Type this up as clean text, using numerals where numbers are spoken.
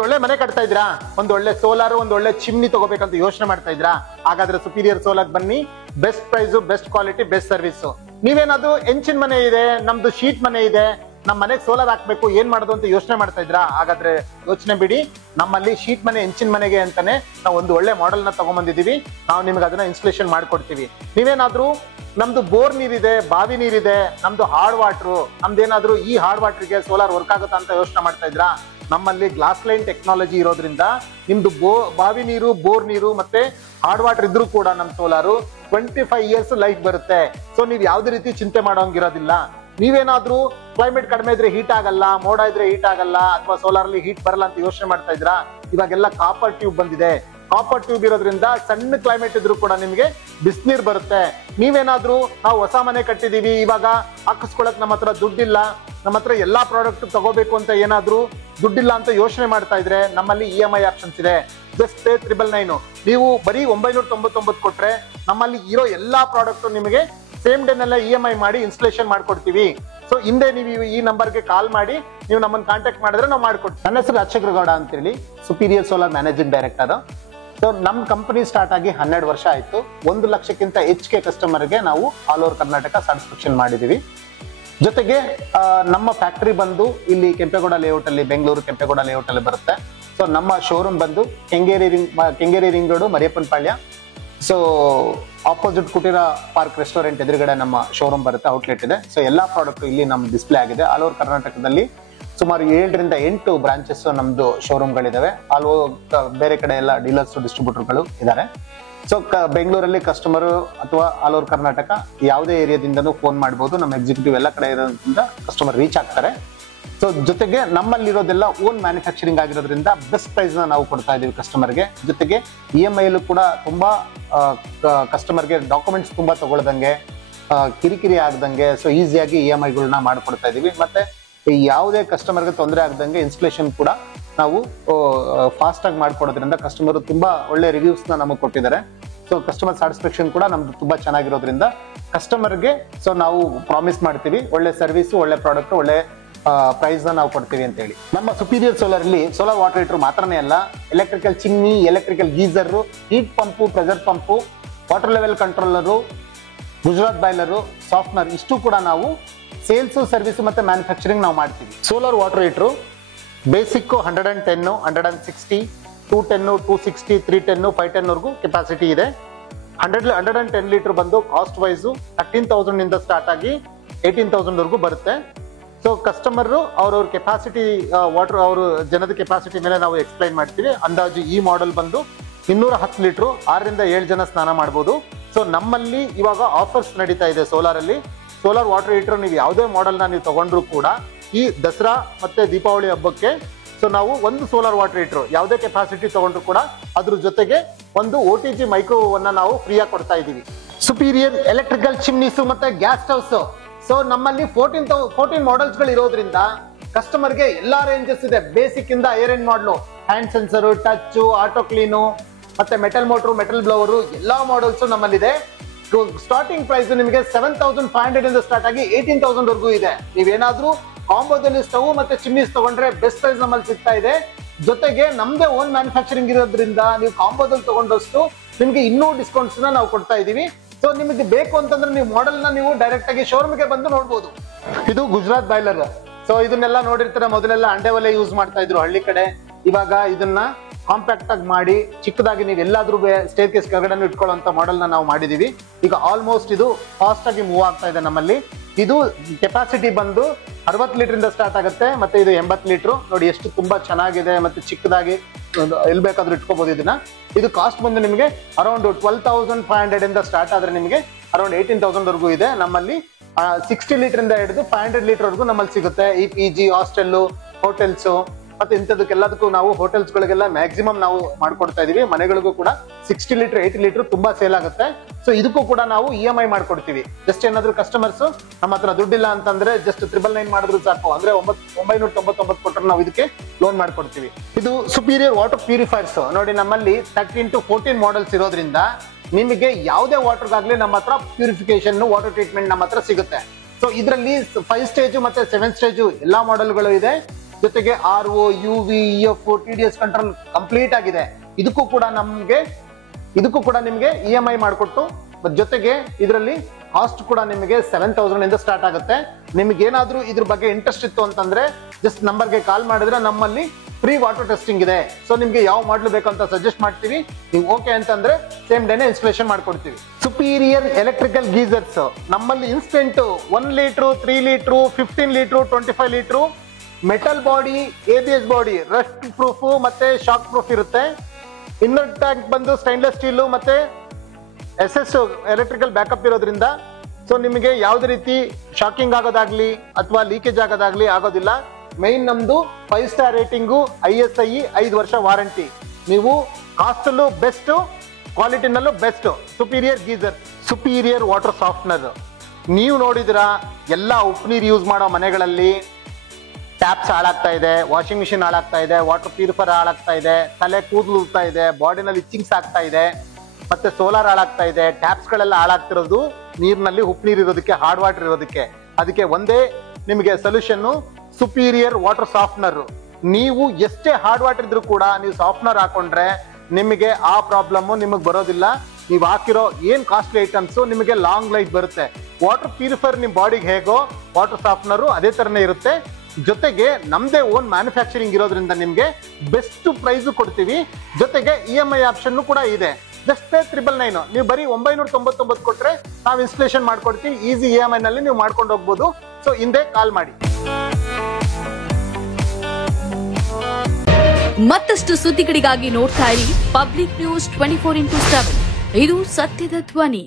ಒಳ್ಳೆ ಮನೆ ಕಟ್ತಾ ಇದ್ರಾ, ಒಂದ್ ಒಳ್ಳೆ ಸೋಲಾರ್, ಒಂದ್ ಒಳ್ಳೆ ಚಿಮ್ನಿ ತಗೋಬೇಕಂತ ಯೋಚನೆ ಮಾಡ್ತಾ ಇದ್ರಾ? ಹಾಗಾದ್ರೆ ಸುಪೀರಿಯರ್ ಸೋಲಾರ್ ಬನ್ನಿ. Best price, best quality, best service. ನೀವೇನಾದ್ರು ಎಂಚಿನ ಮನೆ ಇದೆ, ನಮ್ದು ಶೀಟ್ ಮನೆ ಇದೆ, ನಮ್ ಮನೆಗೆ ಸೋಲಾರ್ ಹಾಕ್ಬೇಕು, ಏನ್ ಮಾಡೋದು ಅಂತ ಯೋಚನೆ ಮಾಡ್ತಾ ಇದ್ರಾ? ಹಾಗಾದ್ರೆ ಯೋಚನೆ ಬಿಡಿ, ನಮ್ಮಲ್ಲಿ ಶೀಟ್ ಮನೆ, ಎಂಚಿನ ಮನೆಗೆ ಅಂತಾನೆ ನಾವು ಒಂದು ಒಳ್ಳೆ ಮಾಡೆಲ್ ನ ತಗೊಂಡ್ಬಂದಿದೀವಿ. ನಾವು ನಿಮ್ಗೆ ಅದನ್ನ ಇನ್ಸ್ಟಾಲೇಷನ್ ಮಾಡ್ಕೊಡ್ತೀವಿ. ನೀವೇನಾದ್ರೂ ನಮ್ದು ಬೋರ್ ನೀರಿದೆ, ಬಾವಿ ನೀರಿದೆ, ನಮ್ದು ಹಾರ್ಡ್ ವಾಟರ್, ನಮ್ದೇನಾದ್ರೂ ಈ ಹಾರ್ಡ್ ವಾಟರ್ಗೆ ಸೋಲಾರ್ ವರ್ಕ್ ಆಗುತ್ತಾ ಅಂತ ಯೋಚನೆ ಮಾಡ್ತಾ ಇದ್ರಾ? ನಮ್ಮಲ್ಲಿ ಗ್ಲಾಸ್ ಲೈನ್ ಟೆಕ್ನಾಲಜಿ ಇರೋದ್ರಿಂದ ನಿಮ್ದು ಬಾವಿ ನೀರು, ಬೋರ್ ನೀರು ಮತ್ತೆ ಹಾರ್ಡ್ ವಾಟರ್ ಇದ್ರೂ ಕೂಡ ನಮ್ ಸೋಲಾರು 25 ಇಯರ್ಸ್ ಲೈಫ್ ಬರುತ್ತೆ. ಸೊ ನೀವ್ ಯಾವ್ದೇ ರೀತಿ ಚಿಂತೆ ಮಾಡೋಂಗಿರೋದಿಲ್ಲ. ನೀವೇನಾದ್ರೂ ಕ್ಲೈಮೇಟ್ ಕಡಿಮೆ ಇದ್ರೆ ಹೀಟ್ ಆಗಲ್ಲ, ಮೋಡ ಇದ್ರೆ ಹೀಟ್ ಆಗಲ್ಲ, ಅಥವಾ ಸೋಲಾರ್ ಅಲ್ಲಿ ಹೀಟ್ ಬರಲ್ಲ ಅಂತ ಯೋಚನೆ ಮಾಡ್ತಾ ಇದ್ರಾ? ಇವಾಗೆಲ್ಲ ಕಾಪರ್ ಟ್ಯೂಬ್ ಬಂದಿದೆ. ಕಾಪರ್ ಟ್ಯೂಬ್ ಇರೋದ್ರಿಂದ ಸಣ್ಣ ಕ್ಲೈಮೇಟ್ ಇದ್ರೂ ಕೂಡ ನಿಮ್ಗೆ ಬಿಸಿನೀರ್ ಬರುತ್ತೆ. ನೀವೇನಾದ್ರೂ ನಾವು ಹೊಸ ಮನೆ ಕಟ್ಟಿದೀವಿ, ಇವಾಗ ಹಾಕಿಸ್ಕೊಳಕ್ ನಮ್ಮ ಹತ್ರ ದುಡ್ಡಿಲ್ಲ, ನಮ್ಮ ಹತ್ರ ಎಲ್ಲಾ ಪ್ರಾಡಕ್ಟ್ ತಗೋಬೇಕು ಅಂತ ಏನಾದ್ರೂ ದುಡ್ಡಿಲ್ಲ ಅಂತ ಯೋಚನೆ ಮಾಡ್ತಾ ಇದ್ರೆ, ನಮ್ಮಲ್ಲಿ EMI ಆಪ್ಷನ್ಸ್ ಇದೆ. Just pay 999. ನೀವು ಬರೀ 999 ಕೊಟ್ರೆ ನಮ್ಮಲ್ಲಿ ಇರೋ ಎಲ್ಲಾ ಪ್ರಾಡಕ್ಟ್ ನಿಮಗೆ ಸೇಮ್ ಡೇ ನೆಲ್ಲ EMI ಮಾಡಿ ಇನ್ಸ್ಟಾಲೇಷನ್ ಮಾಡ್ಕೊಡ್ತೀವಿ. ಸೊ ಹಿಂದೆ ನೀವು ಈ ನಂಬರ್ಗೆ ಕಾಲ್ ಮಾಡಿ ನೀವು ನಮ್ಮನ್ನು ಕಾಂಟ್ಯಾಕ್ಟ್ ಮಾಡಿದ್ರೆ ನಾವು ಮಾಡ್ಕೊಡ್ತೀವಿ. ನನ್ನ ಹೆಸರು ರಾಜಶೇಖರ ಅಂತೇಳಿ, superior solar managing director. So ನಮ್ ಕಂಪನಿ ಸ್ಟಾರ್ಟ್ ಆಗಿ 12 ವರ್ಷ ಆಯ್ತು. 1 ಲಕ್ಷಕ್ಕಿಂತ ಹೆಚ್ಚಿಗೆ ಕಸ್ಟಮರ್ಗೆ ನಾವು ಆಲ್ ಓವರ್ ಕರ್ನಾಟಕ ಸ್ಯಾಟಿಸ್ಫ್ಯಾಕ್ಷನ್ ಮಾಡಿದೀವಿ. ಜೊತೆಗೆ ನಮ್ಮ ಫ್ಯಾಕ್ಟರಿ ಬಂದು ಇಲ್ಲಿ ಕೆಂಪೇಗೌಡ ಲೇಔಟ್ ಅಲ್ಲಿ, ಬೆಂಗಳೂರು ಕೆಂಪೇಗೌಡ ಲೇಔಟ್ ಅಲ್ಲಿ ಬರುತ್ತೆ. ಸೊ ನಮ್ಮ ಶೋರೂಮ್ ಬಂದು ಕೆಂಗೇರಿ ರಿಂಗ್ ರೋಡ್, ಮರಿಯಪ್ಪನ ಪಾಳ್ಯ. ಸೊ ಆಪೋಸಿಟ್ ಕುಟೀರ ಪಾರ್ಕ್ ರೆಸ್ಟೋರೆಂಟ್ ಎದುರುಗಡೆ ನಮ್ಮ ಶೋರೂಮ್ ಬರುತ್ತೆ, ಔಟ್ಲೆಟ್ ಇದೆ. ಸೊ ಎಲ್ಲಾ ಪ್ರಾಡಕ್ಟ್ ಇಲ್ಲಿ ನಮ್ ಡಿಸ್ಪ್ಲೇ ಆಗಿದೆ. ಆಲ್ ಓವರ್ ಕರ್ನಾಟಕದಲ್ಲಿ ಸುಮಾರು 7 ರಿಂದ 8 ಬ್ರಾಂಚಸ್ ನಮ್ದು ಶೋರೂಮ್ಗಳಿದಾವೆ. ಬೇರೆ ಕಡೆ ಎಲ್ಲ ಡೀಲರ್ಸ್, ಡಿಸ್ಟ್ರಿಬ್ಯೂಟರ್ಗಳು ಇದ್ದಾರೆ. ಸೊ ಬೆಂಗಳೂರಲ್ಲಿ ಕಸ್ಟಮರ್ ಅಥವಾ ಆಲ್ ಓವರ್ ಕರ್ನಾಟಕ ಯಾವುದೇ ಏರಿಯಾದಿಂದನೂ ಫೋನ್ ಮಾಡ್ಬೋದು. ನಮ್ಮ ಎಕ್ಸಿಕ್ಯೂಟಿವ್ ಎಲ್ಲ ಕಡೆ ಇರೋದ್ರಿಂದ ಕಸ್ಟಮರ್ ರೀಚ್ ಆಗ್ತಾರೆ. ಸೊ ಜೊತೆಗೆ ನಮ್ಮಲ್ಲಿರೋದೆಲ್ಲ ಓನ್ ಮ್ಯಾನುಫ್ಯಾಕ್ಚರಿಂಗ್ ಆಗಿರೋದ್ರಿಂದ ಬೆಸ್ಟ್ ಪ್ರೈಸ್ ನಾವು ಕೊಡ್ತಾ ಇದೀವಿ ಕಸ್ಟಮರ್ಗೆ. ಜೊತೆಗೆ EMI ಯಲ್ಲೂ ಕೂಡ ತುಂಬಾ ಕಸ್ಟಮರ್ಗೆ ಡಾಕ್ಯುಮೆಂಟ್ಸ್ ತುಂಬಾ ತಗೊಳ್ದಂಗೆ, ಕಿರಿಕಿರಿ ಆಗದಂಗೆ, ಸೊ ಈಸಿಯಾಗಿ EMIಗಳನ್ನ ಮಾಡ್ಕೊಡ್ತಾ ಇದೀವಿ. ಮತ್ತೆ ಯಾವುದೇ ಕಸ್ಟಮರ್ಗೆ ತೊಂದರೆ ಆಗದಂಗೆ ಇನ್ಸ್ಟಾಲೇಷನ್ ಕೂಡ ನಾವು ಫಾಸ್ಟ್ ಆಗಿ ಮಾಡ್ಕೊಡೋದ್ರಿಂದ ಕಸ್ಟಮರ್ ತುಂಬಾ ಒಳ್ಳೆ ರಿವ್ಯೂಸ್ ನ ನಮಗೆ ಕೊಟ್ಟಿದ್ದಾರೆ. ಸೊ ಕಸ್ಟಮರ್ ಸ್ಯಾಟಿಸ್ಫ್ಯಾಕ್ಷನ್ ಕೂಡ ನಮ್ದು ತುಂಬಾ ಚೆನ್ನಾಗಿರೋದ್ರಿಂದ ಕಸ್ಟಮರ್ಗೆ ಸೊ ನಾವು ಪ್ರಾಮಿಸ್ ಮಾಡ್ತೀವಿ ಒಳ್ಳೆ ಸರ್ವಿಸ್, ಒಳ್ಳೆ ಪ್ರಾಡಕ್ಟ್, ಒಳ್ಳೆ ಪ್ರೈಸ್ ನ ನಾವು ಕೊಡ್ತೀವಿ ಅಂತ ಹೇಳಿ. ನಮ್ಮ ಸುಪೀರಿಯರ್ ಸೋಲಾರ್ ಅಲ್ಲಿ ಸೋಲಾರ್ ವಾಟರ್ ಹೀಟರ್ ಮಾತ್ರನೇ ಅಲ್ಲ, electrical chimney, electrical geyser, heat pump, pressure pump, water level controller, Gujarat boiler, softener, ಇಷ್ಟು ಕೂಡ ನಾವು ಸೇಲ್ಸ್, ಸರ್ವಿಸ್ ಮತ್ತೆ ಮ್ಯಾನುಫ್ಯಾಕ್ಚರಿಂಗ್ ನಾವು ಮಾಡ್ತೀವಿ. ಸೋಲಾರ್ ವಾಟರ್ ಹೀಟರ್ ಬೇಸಿಕ್ 110, 160, 210, 260, 310, 510 ವರೆಗೂ ಕೆಪಾಸಿಟಿ ಇದೆ. 110 ಲೀಟರ್ ಬಂದು ಕಾಸ್ಟ್ ವೈಸ್ 13,000 ಇಂದ ಸ್ಟಾರ್ಟ್ ಆಗಿ 18,000 ವರೆಗೂ ಬರುತ್ತೆ. ಸೊ ಕಸ್ಟಮರ್ ಅವ್ರವ್ರ ಕೆಪಾಸಿಟಿ, ವಾಟರ್ ಅವ್ರ ಜನದ ಕೆಪಾಸಿಟಿ ಮೇಲೆ ನಾವು ಎಕ್ಸ್ಪ್ಲೈನ್ ಮಾಡ್ತೀವಿ. ಅಂದಾಜು ಈ ಮಾಡೆಲ್ ಬಂದು 210 ಲೀಟರ್ 6 ರಿಂದ 7 ಜನ ಸ್ನಾನ ಮಾಡ್ಬೋದು. ಸೊ ನಮ್ಮಲ್ಲಿ ಇವಾಗ ಆಫರ್ಸ್ ನಡೀತಾ ಇದೆ ಸೋಲಾರ್ ಅಲ್ಲಿ. ಸೋಲಾರ್ ವಾಟರ್ ಹೀಟರ್ ನೀವು ಯಾವುದೇ ಮಾಡೆಲ್ ನ ನೀವು ತಗೊಂಡ್ರು ಕೂಡ ಈ ದಸರಾ ಮತ್ತೆ ದೀಪಾವಳಿ ಹಬ್ಬಕ್ಕೆ ಸೊ ನಾವು ಒಂದು ಸೋಲಾರ್ ವಾಟರ್ ಹೀಟರ್ ಯಾವುದೇ ಕೆಪಾಸಿಟಿ ತಗೊಂಡ್ರು ಕೂಡ ಅದ್ರ ಜೊತೆಗೆ ಒಂದು OTG ಮೈಕ್ರೋವನ್ನ ನಾವು ಫ್ರೀ ಆಗಿ ಕೊಡ್ತಾ ಇದೀವಿ. ಸುಪೀರಿಯರ್ ಎಲೆಕ್ಟ್ರಿಕಲ್ ಚಿಮ್ನೀಸ್ ಮತ್ತೆ ಗ್ಯಾಸ್ ಸ್ಟವ್ಸ್. ಸೊ ನಮ್ಮಲ್ಲಿ 14 ಮಾಡೆಲ್ಸ್ ಗಳು ಇರೋದ್ರಿಂದ ಕಸ್ಟಮರ್ಗೆ ಎಲ್ಲಾ ರೇಂಜಸ್ ಇದೆ. ಬೇಸಿಕ್ ಇಂದ ಹೈಯರ್ ಎಂಡ್ ಮಾಡಲು, hand sensor, touch, auto clean, ಮತ್ತೆ ಮೆಟಲ್ ಮೋಟರ್, ಮೆಟಲ್ ಬ್ಲೋವರು, ಎಲ್ಲಾ ಮಾಡೆಲ್ಸ್ ನಮ್ಮಲ್ಲಿದೆ. ಸ್ಟಾರ್ಟಿಂಗ್ ಪ್ರೈಸ್ ನಿಮಗೆ 7,500 ಇಂದ ಸ್ಟಾರ್ಟ್ ಆಗಿ 18,000 ವರೆಗೂ ಇದೆ. ನೀವೇನಾದ್ರೂ ಕಾಂಬೋದಲ್ಲಿ ಸ್ಟವ್ ಮತ್ತೆ ಚಿಮ್ನೀಸ್ ತಗೊಂಡ್ರೆ ಬೆಸ್ಟ್ ಪ್ರೈಸ್ ನಮ್ಮಲ್ಲಿ ಸಿಗ್ತಾ ಇದೆ. ಜೊತೆಗೆ ನಮ್ದೇ ಓನ್ ಮ್ಯಾನುಫ್ಯಾಕ್ಚರಿಂಗ್ ಇರೋದ್ರಿಂದ ನೀವು ಕಾಂಬೋದಲ್ಲಿ ತಗೊಂಡಷ್ಟು ನಿಮ್ಗೆ ಇನ್ನೂ ಡಿಸ್ಕೌಂಟ್ಸ್ ನಾವು ಕೊಡ್ತಾ ಇದೀವಿ. ಸೊ ನಿಮಗೆ ಬೇಕು ಅಂತಂದ್ರೆ ನೀವು ಮಾಡೆಲ್ ನ ನೀವು ಡೈರೆಕ್ಟ್ ಆಗಿ ಶೋರೂಮ್ಗೆ ಬಂದು ನೋಡ್ಬೋದು. ಇದು ಗುಜರಾತ್ ಬಾಯ್ಲರ್. ಸೊ ಇದನ್ನೆಲ್ಲ ನೋಡಿರ್ತಾರೆ, ಮೊದಲೆಲ್ಲ ಅಂಡೆ ಒಲೆ ಯೂಸ್ ಮಾಡ್ತಾ ಇದ್ರು ಹಳ್ಳಿ ಕಡೆ. ಇವಾಗ ಇದನ್ನ ಕಾಂಪ್ಯಾಕ್ಟ್ ಆಗಿ ಮಾಡಿ ಚಿಕ್ಕದಾಗಿ ನೀವು ಎಲ್ಲಾದ್ರೂ ಸ್ಟೇರ್ ಕೇಸ್ ಕೆಳಗಡೆ ಇಟ್ಕೊಳ್ಳುವಂತ ಮಾಡೆಲ್ ನ ನಾವು ಮಾಡಿದೀವಿ. ಈಗ ಆಲ್ಮೋಸ್ಟ್ ಇದು ಫಾಸ್ಟ್ ಆಗಿ ಮೂವ್ ಆಗ್ತಾ ಇದೆ ನಮ್ಮಲ್ಲಿ. ಇದು ಕೆಪಾಸಿಟಿ ಬಂದು 60 ಲೀಟರ್ ಇಂದ ಸ್ಟಾರ್ಟ್ ಆಗುತ್ತೆ, ಮತ್ತೆ ಇದು 80 ಲೀಟರ್. ನೋಡಿ ಎಷ್ಟು ತುಂಬಾ ಚೆನ್ನಾಗಿದೆ, ಮತ್ತೆ ಚಿಕ್ಕದಾಗಿ ಎಲ್ಲಿ ಬೇಕಾದ್ರೂ ಇಟ್ಕೋಬಹುದು ಇದನ್ನ. ಇದು ಕಾಸ್ಟ್ ಬಂದು ನಿಮಗೆ ಅರೌಂಡ್ 12,500 ಇಂದ ಸ್ಟಾರ್ಟ್ ಆದ್ರೆ ನಿಮಗೆ ಅರೌಂಡ್ 18,000 ವರೆಗೂ ಇದೆ. ನಮ್ಮಲ್ಲಿ 60 ಲೀಟರ್ ಇಂದ ಹಿಡಿದು 500 ಲೀಟರ್ ವರೆಗೂ ನಮ್ಮಲ್ಲಿ ಸಿಗುತ್ತೆ. ಈ PG, ಹಾಸ್ಟೆಲ್, ಹೋಟೆಲ್ಸ್ ಮತ್ತೆ ಇಂಥದಕ್ಕೆಲ್ಲದಕ್ಕೂ ನಾವು ಹೋಟೆಲ್ಸ್ ಗಳಿಗೆಲ್ಲ ಮ್ಯಾಕ್ಸಿಮಮ್ ನಾವು ಮಾಡ್ಕೊಡ್ತಾ ಇದೀವಿ. ಮನೆಗಳಿಗೂ ಕೂಡ 60 ಲೀಟರ್ 80 ಲೀಟರ್ ತುಂಬಾ ಸೇಲ್ ಆಗುತ್ತೆ. ಸೊ ಇದಕ್ಕೂ ಕೂಡ ನಾವು EMI ಮಾಡ್ಕೊಡ್ತೀವಿ. ಜಸ್ಟ್ ಏನಾದ್ರು ಕಸ್ಟಮರ್ಸ್ ನಮ್ಮ ಹತ್ರ ದುಡ್ಡಿಲ್ಲ ಅಂತಂದ್ರೆ ಜಸ್ಟ್ 999 ಮಾಡಿದ್ರು ಸಾಕು, ಅಂದ್ರೆ 999 ಕೊಟ್ಟರೆ ನಾವು ಇದಕ್ಕೆ ಲೋನ್ ಮಾಡ್ಕೊಡ್ತೀವಿ. ಇದು ಸುಪೀರಿಯರ್ ವಾಟರ್ ಪ್ಯೂರಿಫೈರ್ಸ್. ನೋಡಿ ನಮ್ಮಲ್ಲಿ 13 to 14 ಮಾಡೆಲ್ಸ್ ಇರೋದ್ರಿಂದ ನಿಮಗೆ ಯಾವುದೇ ವಾಟರ್ಗಾಗ್ಲಿ ನಮ್ಮ ಹತ್ರ ಪ್ಯೂರಿಫಿಕೇಶನ್, ವಾಟರ್ ಟ್ರೀಟ್ಮೆಂಟ್ ನಮ್ಮ ಹತ್ರ ಸಿಗುತ್ತೆ. ಸೊ ಇದರಲ್ಲಿ 5 ಸ್ಟೇಜ್ ಮತ್ತೆ 7 ಸ್ಟೇಜ್ ಎಲ್ಲಾ ಮಾಡೆಲ್ಗಳು ಇದೆ. ಜೊತೆಗೆ RO, UV, EF, TDS control complete ಆಗಿದೆ. ಇದಕ್ಕೂ ಕೂಡ ನಿಮ್ಗೆ EMI ಮಾಡಿಕೊಟ್ಟು, ಜೊತೆಗೆ ಇದರಲ್ಲಿ ಕಾಸ್ಟ್ ಕೂಡ ನಿಮಗೆ 7,000 ಇಂದ ಸ್ಟಾರ್ಟ್ ಆಗುತ್ತೆ. ನಿಮ್ಗೆ ಏನಾದ್ರೂ ಇದ್ರ ಬಗ್ಗೆ ಇಂಟ್ರೆಸ್ಟ್ ಇತ್ತು ಅಂತಂದ್ರೆ ಜಸ್ಟ್ ನಂಬರ್ಗೆ ಕಾಲ್ ಮಾಡಿದ್ರೆ ನಮ್ಮಲ್ಲಿ ಫ್ರೀ ವಾಟರ್ ಟೆಸ್ಟಿಂಗ್ ಇದೆ. ಸೊ ನಿಮ್ಗೆ ಯಾವ ಮಾಡಲ್ ಬೇಕಂತ ಸಜೆಸ್ಟ್ ಮಾಡ್ತೀವಿ. ನೀವು ಓಕೆ ಅಂತಂದ್ರೆ ಸೇಮ್ ಡೇನೆ ಇನ್ಸ್ಟಾಲೇಷನ್ ಮಾಡ್ಕೊಡ್ತೀವಿ. ಸುಪೀರಿಯರ್ ಎಲೆಕ್ಟ್ರಿಕಲ್ ಗೀಸರ್ಸ್ ನಮ್ಮಲ್ಲಿ instant 1 litre, 3 litre, 15 litre, 25 litre, metal body, ABS body, Rust proof ಮತ್ತೆ ಶಾಕ್ ಪ್ರೂಫ್ ಇರುತ್ತೆ. ಇನ್ನರ್ ಟ್ಯಾಂಕ್ ಬಂದು ಸ್ಟೈನ್ಲೆಸ್ ಸ್ಟೀಲ್ ಮತ್ತೆ SS ಎಲೆಕ್ಟ್ರಿಕಲ್ ಬ್ಯಾಕಪ್ ಇರೋದ್ರಿಂದ ಸೊ ನಿಮಗೆ ಯಾವುದೇ ರೀತಿ ಶಾಕಿಂಗ್ ಆಗೋದಾಗ್ಲಿ ಅಥವಾ ಲೀಕೇಜ್ ಆಗೋದಾಗ್ಲಿ ಆಗೋದಿಲ್ಲ. ಮೈನ್ ನಮ್ದು 5 ಸ್ಟಾರ್ ರೇಟಿಂಗು, ISI 5 ವರ್ಷ ವಾರಂಟಿ. ನೀವು ಕಾಸ್ಟಲ್ಲೂ ಬೆಸ್ಟ್, ಕ್ವಾಲಿಟಿನಲ್ಲೂ best. Superior geyser, Superior water softener. ನೀವು ನೋಡಿದಿರಾ ಎಲ್ಲ ಉಪ್ಪು ನೀರು ಯೂಸ್ ಮಾಡೋ ಮನೆಗಳಲ್ಲಿ ಟ್ಯಾಪ್ಸ್ ಹಾಳಾಗ್ತಾ ಇದೆ, ವಾಷಿಂಗ್ ಮಿಷಿನ್ ಹಾಳಾಗ್ತಾ ಇದೆ, ವಾಟರ್ ಪ್ಯೂರಿಫೈರ್ ಹಾಳಾಗ್ತಾ ಇದೆ, ತಲೆ ಕೂದಲು ಉಳ್ತಾ ಇದೆ, ಬಾಡಿನಲ್ಲಿ ಇಚ್ಚಿಂಗ್ಸ್ ಆಗ್ತಾ ಇದೆ, ಮತ್ತೆ ಸೋಲಾರ್ ಹಾಳಾಗ್ತಾ ಇದೆ. ಟ್ಯಾಪ್ಸ್ ಗಳೆಲ್ಲ ಹಾಳಾಗ್ತಿರೋದು ನೀರಿನಲ್ಲಿ ಉಪ್ಪು ನೀರು ಇರೋದಕ್ಕೆ, ಹಾರ್ಡ್ ವಾಟರ್ ಇರೋದಕ್ಕೆ. ಅದಕ್ಕೆ ಒಂದೇ ನಿಮಗೆ ಸೊಲ್ಯೂಷನ್, ಸುಪೀರಿಯರ್ ವಾಟರ್ ಸಾಫ್ಟ್ನರ್. ನೀವು ಎಷ್ಟೇ ಹಾರ್ಡ್ ವಾಟರ್ ಇದ್ರೂ ಕೂಡ ನೀವು ಸಾಫ್ಟ್ನರ್ ಹಾಕೊಂಡ್ರೆ ನಿಮಗೆ ಆ ಪ್ರಾಬ್ಲಮ್ ನಿಮಗೆ ಬರೋದಿಲ್ಲ. ನೀವು ಹಾಕಿರೋ ಏನ್ ಕಾಸ್ಟ್ಲಿ ಐಟಮ್ಸ್ ನಿಮಗೆ ಲಾಂಗ್ ಲೈಫ್ ಬರುತ್ತೆ. ವಾಟರ್ ಪ್ಯೂರಿಫೈರ್ ನಿಮ್ ಬಾಡಿಗೆ ಹೇಗೋ ವಾಟರ್ ಸಾಫ್ಟ್ನರ್ ಅದೇ ತರನೇ ಇರುತ್ತೆ. ಜೊತೆಗೆ ನಮ್ದೇ ಓನ್ ಮ್ಯಾನುಫ್ಯಾಕ್ಚರಿಂಗ್ ಇರೋದ್ರಿಂದ ನಿಮ್ಗೆ ಬೆಸ್ಟ್ ಪ್ರೈಸ್ ಕೊಡ್ತೀವಿ. ಜೊತೆಗೆ EMI ಆಪ್ಷನ್ ಕೂಡ ಇದೆ. Just pay 999. ನೀವು ಬರೀ 999 ಕೊಟ್ರೆ ನಾವು ಇನ್ಸ್ಟಾಲೇಷನ್ ಮಾಡ್ಕೊಡ್ತೀವಿ. ಈಸಿ EMI ನಲ್ಲಿ ನೀವು ಮಾಡ್ಕೊಂಡು ಹೋಗ್ಬೋದು. ಸೊ ಹಿಂದೆ ಕಾಲ್ ಮಾಡಿ. ಮತ್ತಷ್ಟು ಸುದ್ದಿಗಳಿಗಾಗಿ ನೋಡ್ತಾ ಇರಿ ಪಬ್ಲಿಕ್ ನ್ಯೂಸ್ 24x7. ಇದು ಸತ್ಯದ ಧ್ವನಿ.